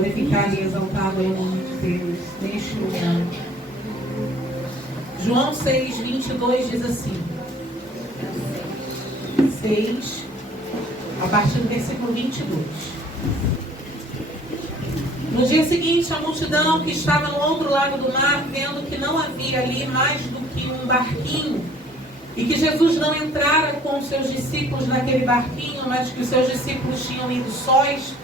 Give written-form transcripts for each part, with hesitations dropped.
glorificado e exaltado é o nome de Deus neste lugar. João 6:22 diz assim, 6, a partir do versículo 22. No dia seguinte, a multidão que estava no outro lado do mar, vendo que não havia ali mais do que um barquinho, e que Jesus não entrara com os seus discípulos naquele barquinho, mas que os seus discípulos tinham ido sós.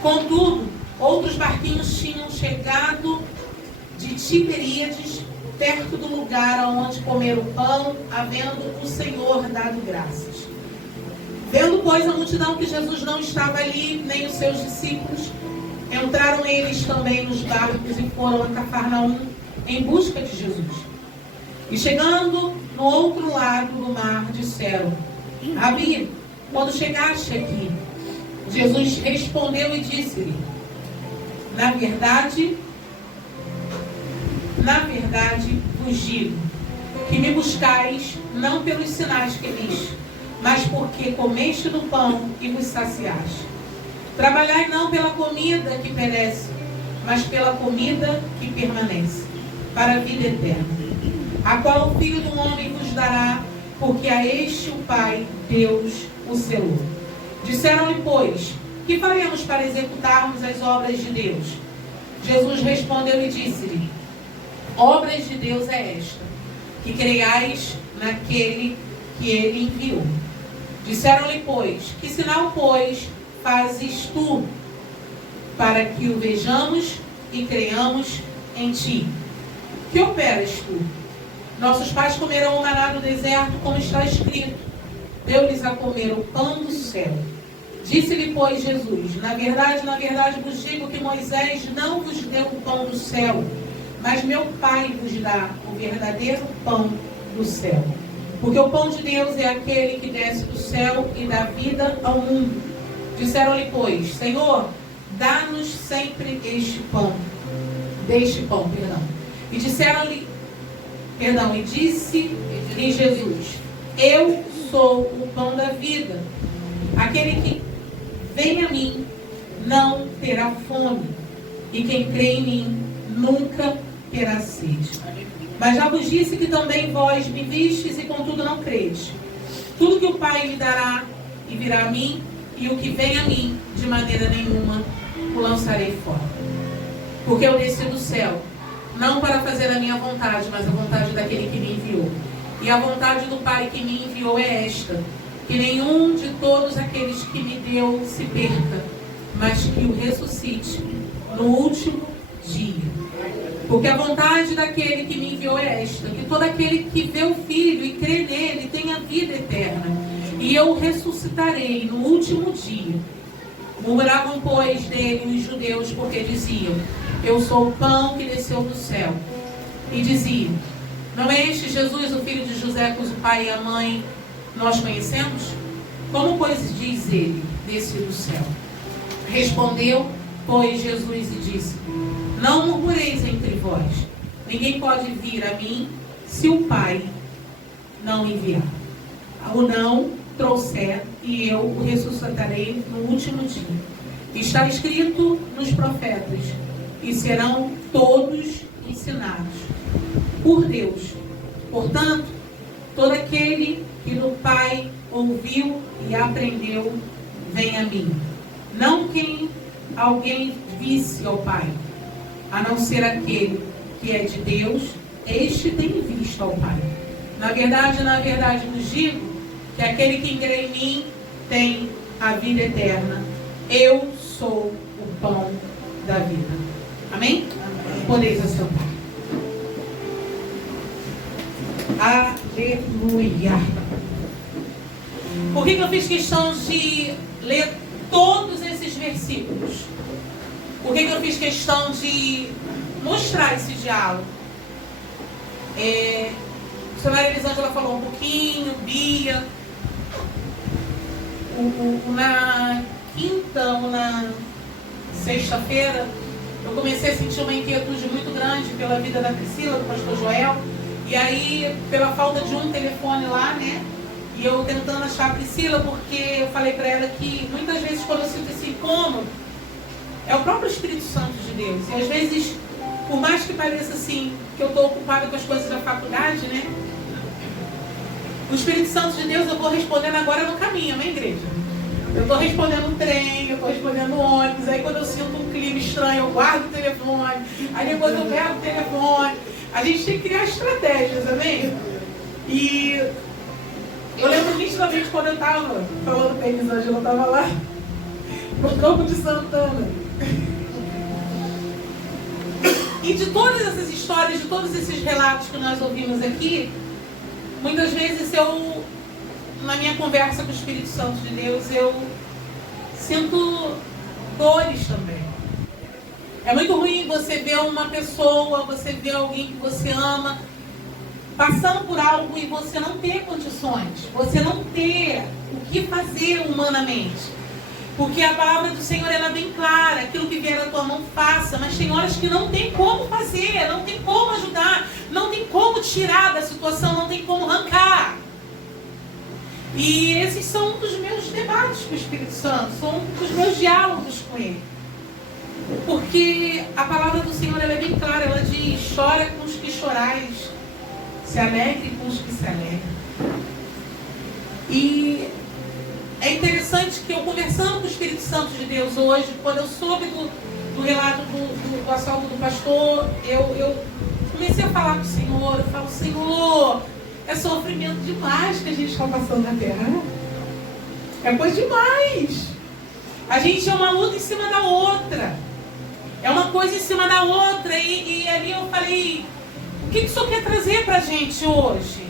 Contudo, outros barquinhos tinham chegado de Tiberíades, perto do lugar onde comer o pão, havendo o Senhor dado graças. Vendo, pois, a multidão que Jesus não estava ali, nem os seus discípulos, entraram eles também nos barcos e foram a Cafarnaum em busca de Jesus. E chegando no outro lado do mar, disseram, Rabi, quando chegaste aqui? Jesus respondeu e disse-lhe, na verdade vos digo, que me buscais não pelos sinais que viste, mas porque comeste do pão e vos saciaste. Trabalhai não pela comida que perece, mas pela comida que permanece, para a vida eterna, a qual o Filho do Homem vos dará, porque a este o Pai, Deus, o selou. Disseram-lhe, pois, que faremos para executarmos as obras de Deus? Jesus respondeu e disse-lhe, obras de Deus é esta, que creiais naquele que ele enviou. Disseram-lhe, pois, que sinal, pois, fazes tu, para que o vejamos e creiamos em ti? Que operas tu? Nossos pais comerão o maná no deserto, como está escrito, deu-lhes a comer o pão do céu. Disse-lhe, pois, Jesus, na verdade vos digo que Moisés não vos deu o pão do céu, mas meu Pai vos dá o verdadeiro pão do céu. Porque o pão de Deus é aquele que desce do céu e dá vida ao mundo. Disseram-lhe, pois, Senhor, dá-nos sempre deste pão. E disseram-lhe, e disse-lhe Jesus, eu sou o pão da vida. Aquele que vem a mim não terá fome, e quem crê em mim nunca terá sede. Mas já vos disse que também vós me vistes e contudo não credes. Tudo que o Pai me dará e virá a mim, e o que vem a mim, de maneira nenhuma o lançarei fora. Porque eu desci do céu, não para fazer a minha vontade, mas a vontade daquele que me enviou. E a vontade do Pai que me enviou é esta, que nenhum de todos aqueles que me deu se perca, mas que o ressuscite no último dia. Porque a vontade daquele que me enviou é esta, que todo aquele que vê o Filho e crê nele tenha vida eterna, e eu o ressuscitarei no último dia. Murmuravam, pois, dele os judeus, porque diziam, eu sou o pão que desceu do céu. E diziam, não é este Jesus, o filho de José, cujo pai e a mãe nós conhecemos? Como, pois, diz ele, desce do céu? Respondeu, pois, Jesus e disse, não murmureis entre vós. Ninguém pode vir a mim se o Pai não enviar. O não trouxer, e eu o ressuscitarei no último dia. Está escrito nos profetas, e serão todos ensinados por Deus. Portanto, todo aquele que do Pai ouviu e aprendeu, vem a mim. Não quem alguém visse ao Pai, a não ser aquele que é de Deus, este tem visto ao Pai. Na verdade vos digo, que aquele que crê em mim tem a vida eterna. Eu sou o pão da vida. Amém? Amém. Podeis assentar. Aleluia. Por que eu fiz questão de ler todos esses versículos? Por que eu fiz questão de mostrar esse diálogo? A senhora Elisângela falou um pouquinho, Bia. Na quinta ou na sexta-feira, eu comecei a sentir uma inquietude muito grande pela vida da Priscila, do pastor Joel. E aí, pela falta de um telefone lá, né? E eu tentando achar a Priscila, porque eu falei para ela que muitas vezes quando eu sinto esse incômodo, É o próprio Espírito Santo de Deus. E às vezes, por mais que pareça assim, que eu estou ocupada com as coisas da faculdade, né? O Espírito Santo de Deus eu vou respondendo agora no caminho, amém, igreja? Eu estou respondendo no trem, eu estou respondendo no ônibus. Aí quando eu sinto um clima estranho, eu guardo o telefone. Aí depois eu pego o telefone. A gente tem que criar estratégias, amém? E eu lembro nitidamente quando eu estava falando com a Elisângela, eu estava lá no Campo de Santana. E de todas essas histórias, de todos esses relatos que nós ouvimos aqui, muitas vezes eu, na minha conversa com o Espírito Santo de Deus, eu sinto dores também. É muito ruim você ver uma pessoa, você ver alguém que você ama, passando por algo e você não ter condições, você não ter o que fazer humanamente. Porque a palavra do Senhor ela é bem clara, aquilo que vier da tua mão faça, mas tem horas que não tem como fazer, não tem como ajudar, não tem como tirar da situação, não tem como arrancar. E esses são um dos meus debates com o Espírito Santo, são um dos meus diálogos com Ele. Porque a palavra do Senhor ela é bem clara, ela diz, chora com os que chorais, se alegre com os que se alegram. E é interessante que eu conversando com o Espírito Santo de Deus hoje, quando eu soube do relato do assalto do pastor, eu comecei a falar com o Senhor, eu falo, Senhor, é sofrimento demais que a gente está passando na terra. É coisa demais. A gente é uma luta em cima da outra. É uma coisa em cima da outra. E ali eu falei, o que o Senhor quer trazer para a gente hoje?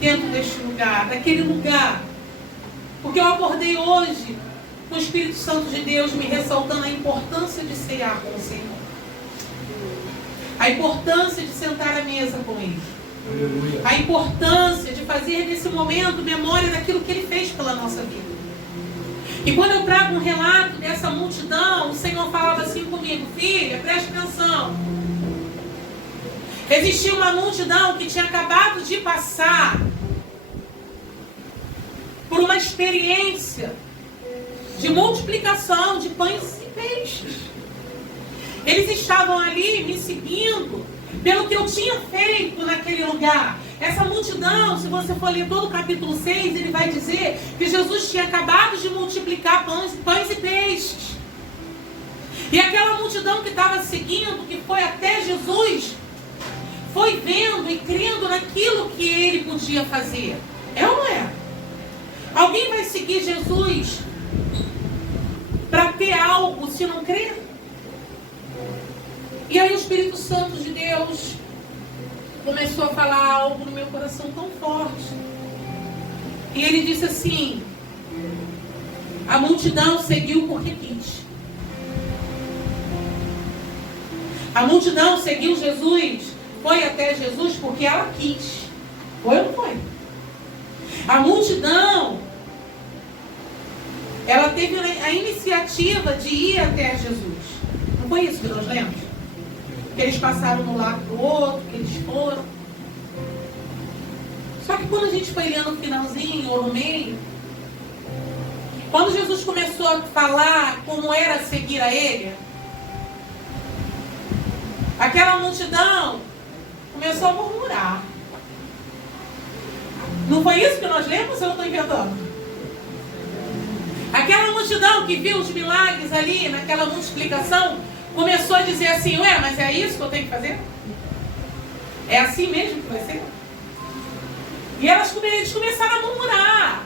Dentro deste lugar, daquele lugar. Porque eu acordei hoje com o Espírito Santo de Deus me ressaltando a importância de cear com o Senhor. A importância de sentar à mesa com Ele. A importância de fazer nesse momento memória daquilo que Ele fez pela nossa vida. E quando eu trago um relato dessa multidão, o Senhor falava assim comigo, filha, preste atenção. Existia uma multidão que tinha acabado de passar por uma experiência de multiplicação de pães e peixes. Eles estavam ali me seguindo pelo que eu tinha feito naquele lugar. Essa multidão, se você for ler todo o capítulo 6, ele vai dizer que Jesus tinha acabado de multiplicar pães e peixes. E aquela multidão que estava seguindo, que foi até Jesus, foi vendo e crendo naquilo que ele podia fazer. É ou não é? Alguém vai seguir Jesus para ter algo se não crer? E aí o Espírito Santo de Deus começou a falar algo no meu coração tão forte. E ele disse assim, a multidão seguiu porque quis. A multidão seguiu Jesus, foi até Jesus porque ela quis. Foi ou não foi? A multidão, ela teve a iniciativa de ir até Jesus. Não foi isso que nós lemos? Que eles passaram de um lado para o outro, que eles foram. Só que quando a gente foi lendo no finalzinho ou no meio, quando Jesus começou a falar como era seguir a Ele, aquela multidão começou a murmurar. Não foi isso que nós lemos ou eu estou inventando? Aquela multidão que viu os milagres ali, naquela multiplicação, começou a dizer assim, ué, mas é isso que eu tenho que fazer? É assim mesmo que vai ser? E eles começaram a murmurar.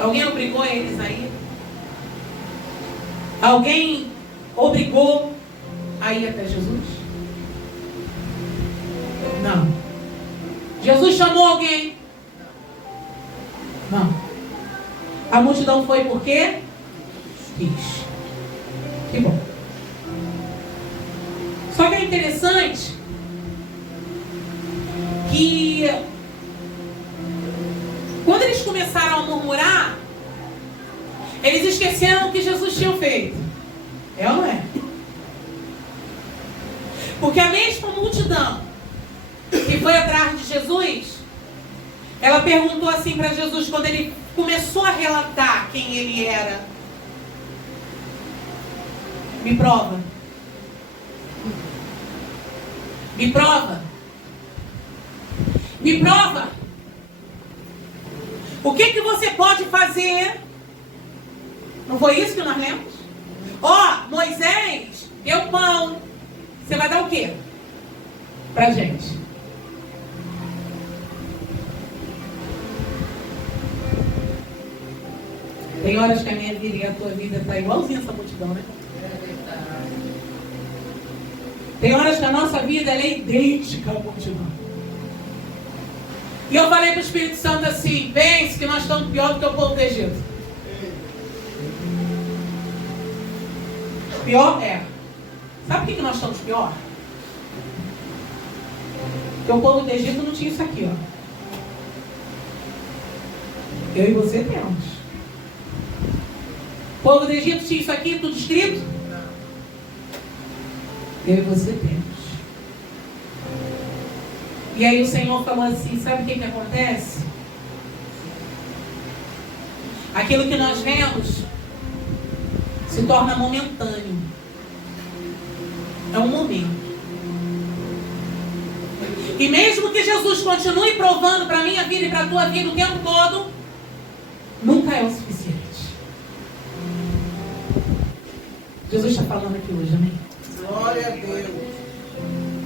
Alguém obrigou eles a ir? Alguém obrigou a ir até Jesus? Não. Jesus chamou alguém? Não. A multidão foi por quê? Quis. Que bom. Só que é interessante que quando eles começaram a murmurar, eles esqueceram o que Jesus tinha feito. É ou não é? Porque a mesma multidão que foi atrás de Jesus, ela perguntou assim para Jesus, quando ele começou a relatar quem ele era. Me prova. Me prova. Me prova. O que você pode fazer? Não foi isso que nós lemos? Ó, Moisés deu pão. Você vai dar o quê pra gente? Tem horas que a minha vida e a tua vida está igualzinha essa multidão, né? Tem horas que a nossa vida ela é idêntica à multidão. E eu falei para o Espírito Santo assim: pense que nós estamos pior do que o povo do Egito. Pior é. Sabe por que nós estamos pior? Porque o povo do Egito não tinha isso aqui, ó. Eu e você temos. O povo do Egito tinha isso aqui, tudo escrito? Eu e você temos. E aí o Senhor falou assim: sabe o que acontece? Aquilo que nós vemos se torna momentâneo. É um momento. E mesmo que Jesus continue provando para a minha vida e para a tua vida o tempo todo, nunca é o suficiente. Jesus está falando aqui hoje, amém? Glória a Deus.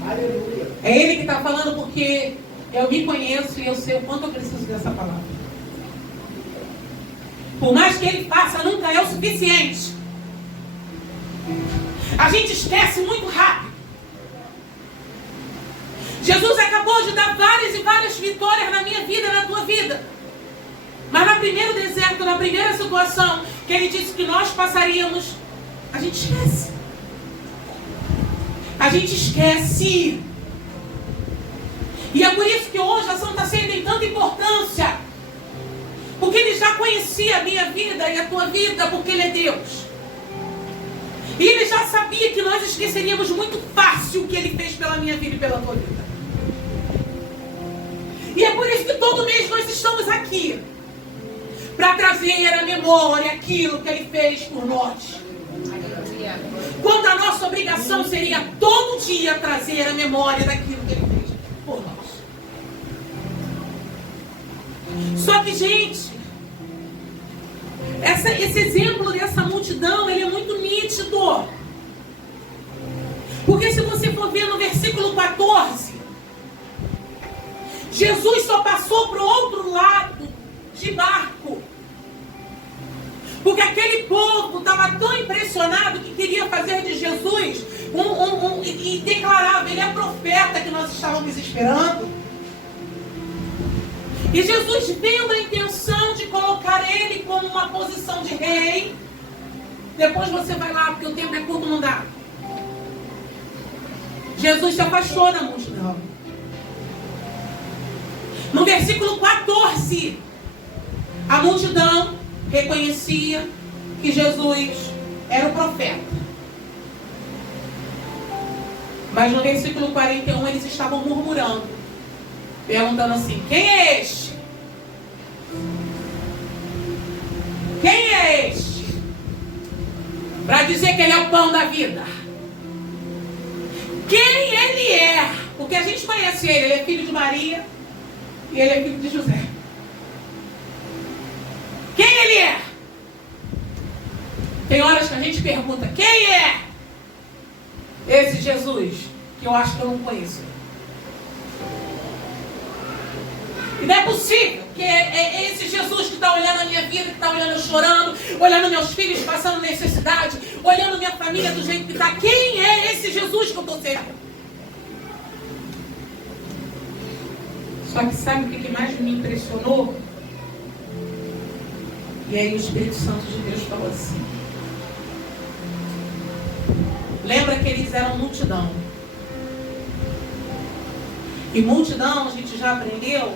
Aleluia. É Ele que está falando, porque eu me conheço e eu sei o quanto eu preciso dessa palavra. Por mais que Ele faça, nunca é o suficiente. A gente esquece muito rápido. Jesus acabou de dar várias e várias vitórias na minha vida e na tua vida. Mas no primeiro deserto, na primeira situação que Ele disse que nós passaríamos, a gente esquece. A gente esquece. E é por isso que hoje a Santa Ceia tem tanta importância. Porque Ele já conhecia a minha vida e a tua vida, porque Ele é Deus. E Ele já sabia que nós esqueceríamos muito fácil o que Ele fez pela minha vida e pela tua vida. E é por isso que todo mês nós estamos aqui, para trazer à memória aquilo que Ele fez por nós. Quando a nossa obrigação seria todo dia trazer a memória daquilo que Ele fez por nós. Só que, gente, esse exemplo dessa multidão, ele é muito nítido. Porque se você for ver no versículo 14, Jesus só passou para o outro lado de barco. Porque aquele povo estava tão impressionado que queria fazer de Jesus e declarava: Ele é profeta que nós estávamos esperando. E Jesus, vendo a intenção de colocar ele como uma posição de rei, depois você vai lá, porque o tempo é curto, não dá. Jesus se afastou da multidão. No versículo 14, a multidão reconhecia que Jesus era o profeta. Mas no versículo 41 eles estavam murmurando, perguntando assim: quem é este? Quem é este? Para dizer que Ele é o pão da vida. Quem Ele é? Porque a gente conhece Ele. Ele é filho de Maria e Ele é filho de José. Quem Ele é? Tem horas que a gente pergunta: quem é esse Jesus? Que eu acho que eu não conheço. E não é possível que é esse Jesus que está olhando a minha vida, que está olhando eu chorando, olhando meus filhos passando necessidade, olhando minha família do jeito que está. Quem é esse Jesus que eu estou sendo? Só que sabe o que mais me impressionou? E aí o Espírito Santo de Deus falou assim: lembra que eles eram multidão. E multidão, a gente já aprendeu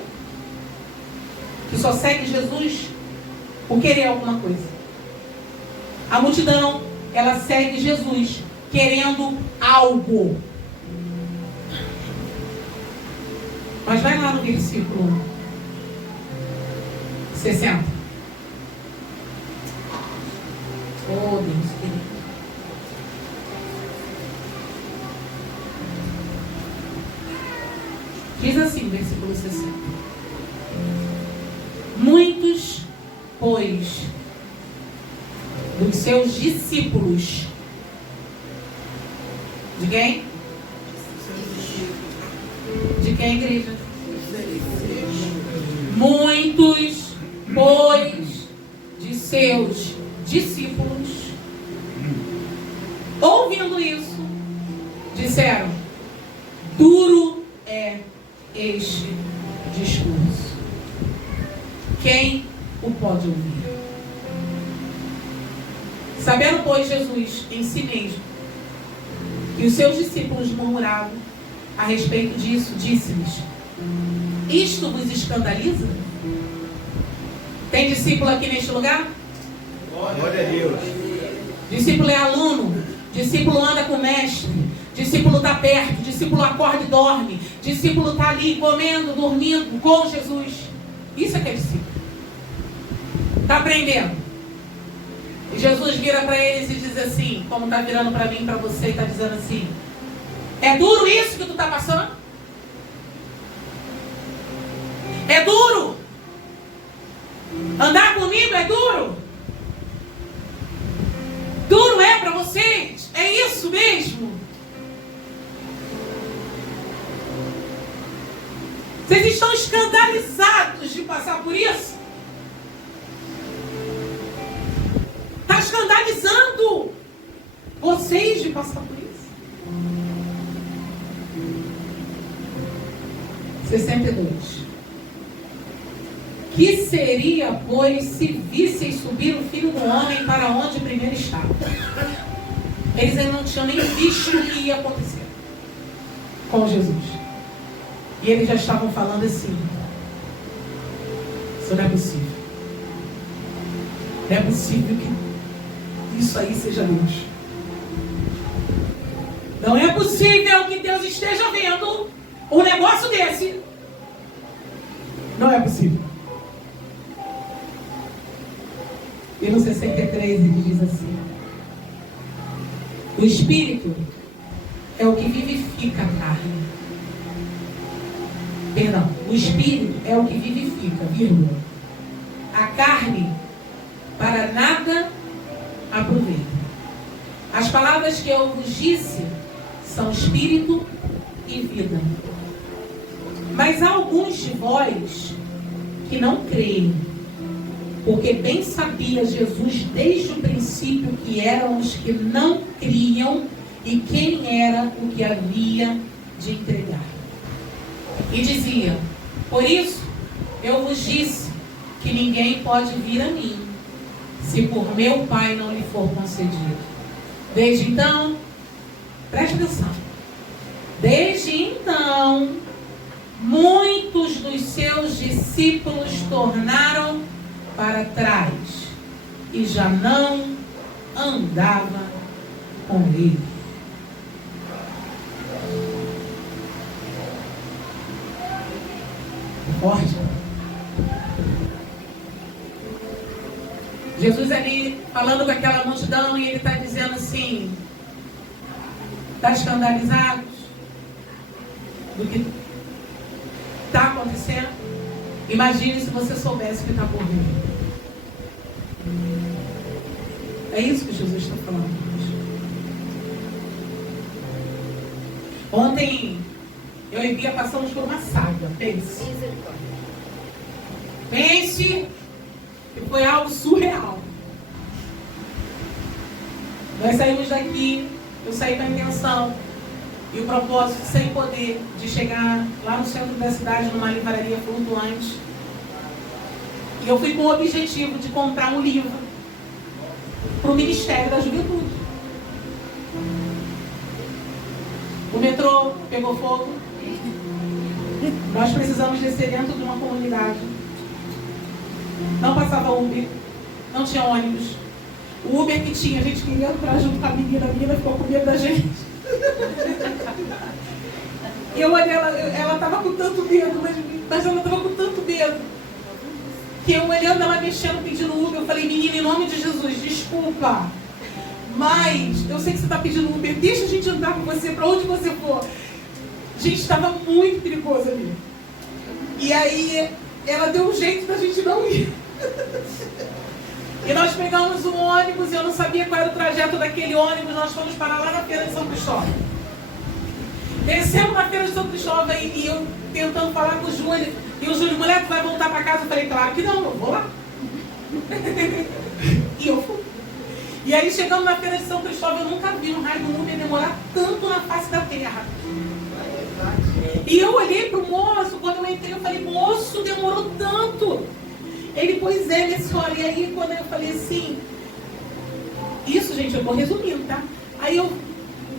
que só segue Jesus por querer alguma coisa. A multidão, ela segue Jesus querendo algo. Mas vai lá no versículo 60. Diz assim, versículo 60. Muitos, pois, dos seus discípulos. De quem? De quem, igreja? Muitos, pois, de seus discípulos, ouvindo isso, disseram: duro é este discurso. Quem o pode ouvir? Sabendo, pois, Jesus em si mesmo que os seus discípulos murmuravam a respeito disso, disse-lhes: isto vos escandaliza? Tem discípulo aqui neste lugar? Glória a Deus. Discípulo é aluno, discípulo anda com o mestre, discípulo está perto, discípulo acorda e dorme, discípulo está ali comendo, dormindo com Jesus. Isso é que é discípulo. Está aprendendo. E Jesus vira para eles e diz assim, como está virando para mim e para você, e está dizendo assim: é duro isso que tu está passando? É duro? Andar comigo é duro? Duro é para vocês? É isso mesmo? Vocês estão escandalizados de passar por isso? Está escandalizando vocês de passar por isso? 62. Que seria, pois, se visseis subir o Filho do Homem para onde primeiro estava? Eles ainda não tinham nem visto o que ia acontecer com Jesus. E eles já estavam falando assim: isso não é possível. Não é possível que isso aí seja Deus. Não é possível que Deus esteja vendo um negócio desse. Não é possível. E no 63 ele diz assim: o Espírito é o que vivifica a carne. Perdão, o Espírito é o que vivifica, vírgula. A carne para nada aproveita. As palavras que eu vos disse são Espírito e vida. Mas há alguns de vós que não creem, porque bem sabia Jesus desde o princípio que eram os que não criam e quem era o que havia de entregar. E dizia: por isso eu vos disse que ninguém pode vir a mim, se por meu Pai não lhe for concedido. Desde então, preste atenção, desde então, muitos dos seus discípulos tornaram para trás e já não andava com ele. Forte. Jesus ali falando com aquela multidão e ele está dizendo assim: está escandalizado do que está acontecendo? Imagine se você soubesse o que está por vir. É isso que Jesus está falando hoje. Ontem eu e Bia passamos por uma saga. Pense que foi algo surreal. Nós saímos daqui, eu saí com a intenção e o propósito sem poder de chegar lá no centro da cidade, numa livraria flutuante. E eu fui com o objetivo de comprar um livro para o Ministério da Juventude. O metrô pegou fogo. Nós precisamos descer dentro de uma comunidade. Não passava Uber, não tinha ônibus. O Uber que tinha, a gente queria entrar junto com a menina ficou com medo da gente. E eu olhei, ela estava com tanto medo, mas ela estava com tanto medo, que eu olhando ela mexendo, pedindo Uber, eu falei: menina, em nome de Jesus, desculpa, mas eu sei que você está pedindo Uber, deixa a gente andar com você para onde você for. Gente, estava muito perigoso ali. E aí, ela deu um jeito da gente não ir. E nós pegamos um ônibus, eu não sabia qual era o trajeto daquele ônibus, nós fomos parar lá na Feira de São Cristóvão. Descemos na Feira de São Cristóvão e eu tentando falar com o Júlio. E o Júlio, mulher, tu vai voltar para casa? Eu falei, claro que não, eu vou lá. E eu fui. E aí chegamos na Feira de São Cristóvão, eu nunca vi um raio do Uber demorar tanto na face da terra. E eu olhei pro moço, quando eu entrei, eu falei, moço, demorou tanto. Ele, pois é, minha senhora. E aí, quando eu falei assim, isso, gente, eu tô resumindo, tá? Aí eu,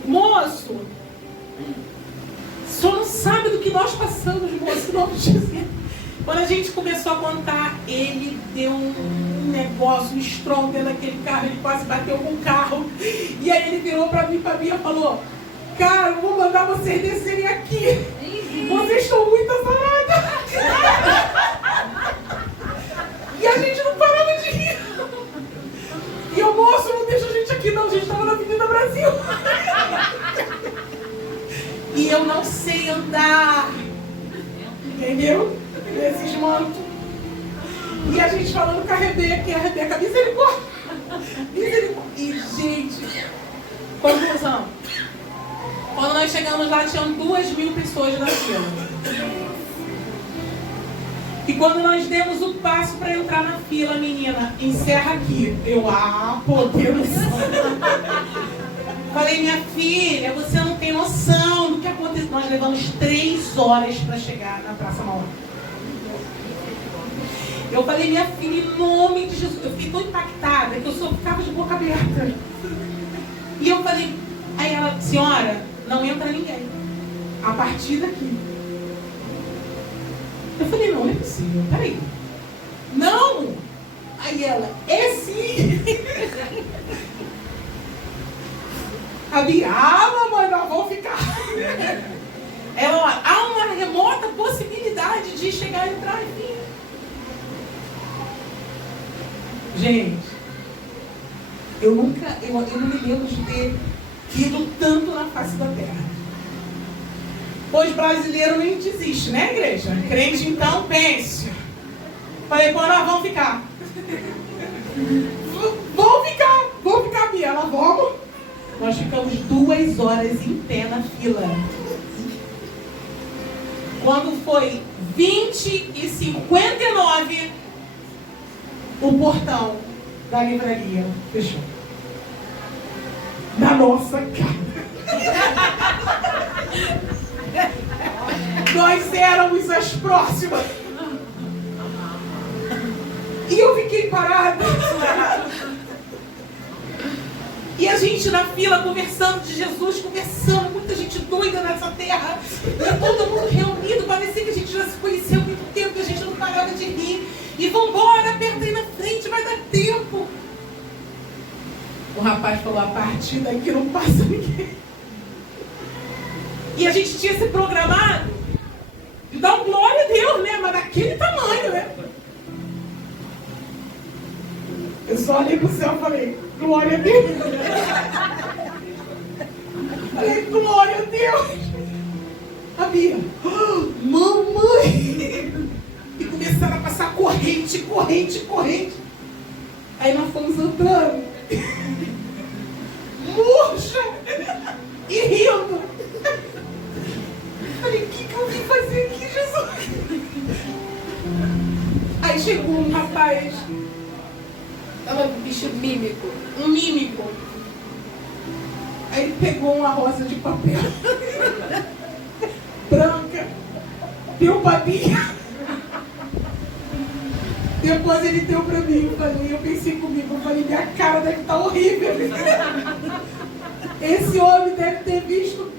moço, o senhor não sabe do que nós passamos, moço, não dizer. Quando a gente começou a contar, ele deu um negócio, um estrondo dentro daquele carro, ele quase bateu com o carro. E aí ele virou pra mim e falou, cara, eu vou mandar vocês descerem aqui. Vocês estão muito azarados. E a gente não parava de rir. E o moço, não deixa a gente aqui não, a gente estava na Avenida Brasil. E eu não sei andar. Entendeu? Nesses mantos. E a gente falando com a Rebeca, misericórdia. E, gente, conclusão. Quando nós chegamos lá, tinham 2.000 pessoas na fila. E quando nós demos o passo para entrar na fila, menina, encerra aqui. Eu, Deus. Falei, minha filha, você não tem noção do que aconteceu. Nós levamos 3 horas para chegar na Praça Mauá. Eu falei, minha filha, em nome de Jesus. Eu fiquei tão impactada que eu só ficava de boca aberta. E eu falei, aí ela, senhora, não entra ninguém. A partir daqui. Eu falei, não é possível, peraí. Não! Aí ela, é sim! A Bia, mamãe, nós vamos ficar. Ela, há uma remota possibilidade de chegar e entrar aqui. Gente, eu não me lembro de ter ido tanto na face da terra. Pois brasileiro nem desiste, né, igreja? Crente, então, pense. Falei, pô, nós vamos ficar. Vamos ficar, Bia. Ela, vamos. Nós ficamos 2 horas em pé na fila. Quando foi 20h59, o portão da livraria fechou. Na nossa cara. Nós éramos as próximas. E eu fiquei parada. E a gente na fila conversando de Jesus, conversando, muita gente doida nessa terra. E todo mundo reunido, parecia que a gente já se conhecia há muito tempo, que a gente não parava de rir. E vambora, aperta aí na frente, vai dar tempo. O rapaz falou, a partir daqui não passa ninguém. E a gente tinha se programado de dar um glória a Deus, né? Mas daquele tamanho, né? Eu só olhei pro céu e falei, glória a Deus. Falei, glória a Deus. A Bia, mamãe. E começaram a passar corrente. Aí nós fomos andando. Murcha. E rindo. Falei, o que eu vim fazer aqui, Jesus? Aí chegou um rapaz, estava vestido mímico, um mímico. Aí ele pegou uma rosa de papel branca, deu pra mim. Depois ele deu pra mim, eu pensei comigo, eu falei, minha cara deve estar horrível. Esse homem deve ter visto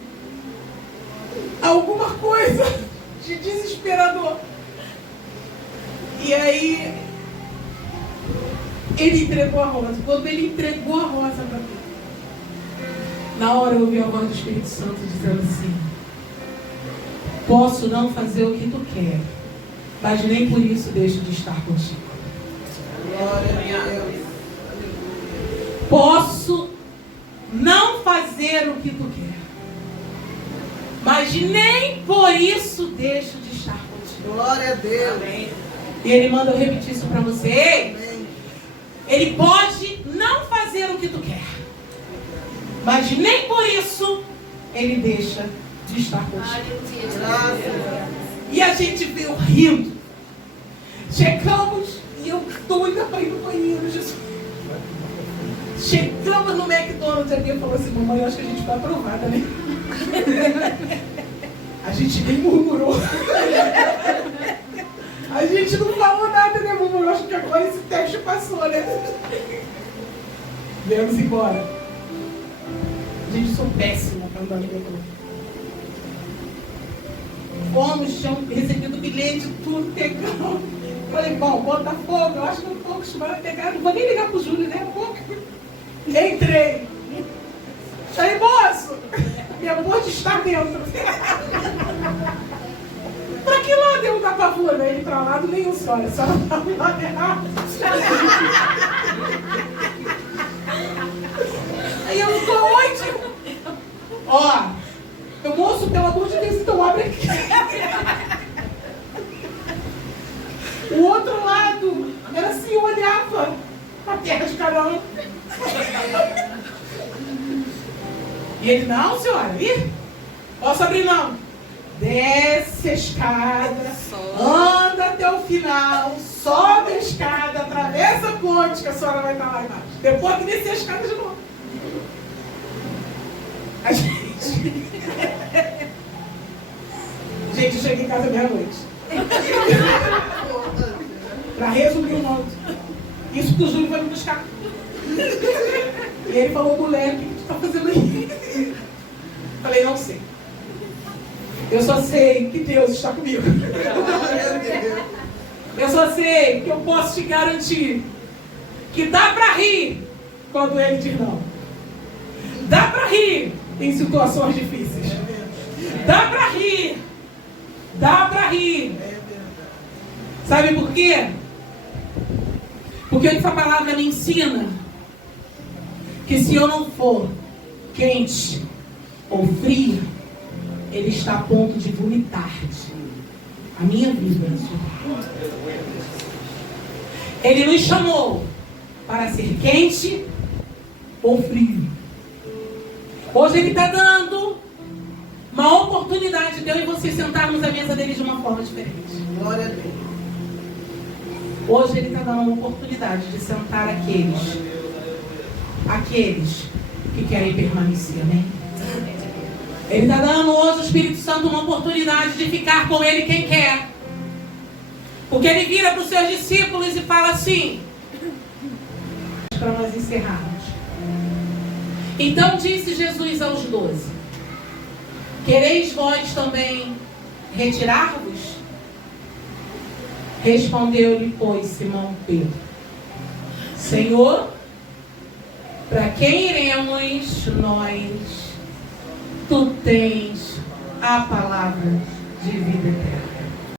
alguma coisa de desesperador. E aí ele entregou a rosa. Quando ele entregou a rosa para mim, na hora eu ouvi a voz do Espírito Santo dizendo assim, posso não fazer o que tu quer, mas nem por isso deixo de estar contigo. Posso não fazer o que tu quer, mas nem isso deixo de estar contigo. Glória a Deus. Amém. E Ele manda eu repetir isso para você. Amém. Ele pode não fazer o que tu quer, mas nem por isso Ele deixa de estar contigo. E a gente veio rindo. Chegamos e eu doida para ir no banheiro, Jesus. Chegamos no McDonald's e a Bia falou assim: mamãe, eu acho que a gente foi aprovada, né? A gente nem murmurou. A gente não falou nada, né, murmurou? Acho que agora esse teste passou, né? Viemos embora. Gente, sou péssima para andar no metrô. Fomos, tinham recebido bilhete, tudo legal. Falei, bom, Botafogo, eu acho que eu não estou acostumada a pegar, não vou nem ligar pro Júlio, né? Entrei. Falei, moço, meu monte está dentro. Pra que lado eu dar pavor, né? Ele pra lado nenhum, senhora, só pra lado errado. Aí eu tô onde? Ó, meu moço, pelo amor de Deus, então abre aqui. O outro lado era assim, eu olhava a terra de cada um. E ele, não, senhora, posso abrir não. Desce a escada, anda até o final, sobe a escada, atravessa a ponte que a senhora vai estar lá embaixo. Depois que descer a escada de novo. A gente... Gente, eu cheguei em casa meia-noite. Pra resumir o nome. Isso que o Júlio vai me buscar. E ele falou, mulher, o que tu tá fazendo aí? Falei, não sei. Eu só sei que Deus está comigo. Eu só sei que eu posso te garantir que dá pra rir quando Ele diz não. Dá pra rir em situações difíceis. Dá pra rir. Dá pra rir. Sabe por quê? Porque essa palavra me ensina que se eu não for quente ou frio, Ele está a ponto de vomitar a minha vida. Ele nos chamou para ser quente ou frio. Hoje Ele está dando uma oportunidade de eu e você sentarmos à mesa dele de uma forma diferente. Glória a Deus. Hoje Ele está dando uma oportunidade de sentar aqueles que querem permanecer, né? Ele está dando hoje ao Espírito Santo uma oportunidade de ficar com Ele quem quer. Porque Ele vira para os seus discípulos e fala assim, para nós encerrarmos. Então disse Jesus aos 12, quereis vós também retirar-vos? Respondeu-lhe, pois, Simão Pedro, Senhor, para quem iremos nós? Tu tens a palavra de vida eterna.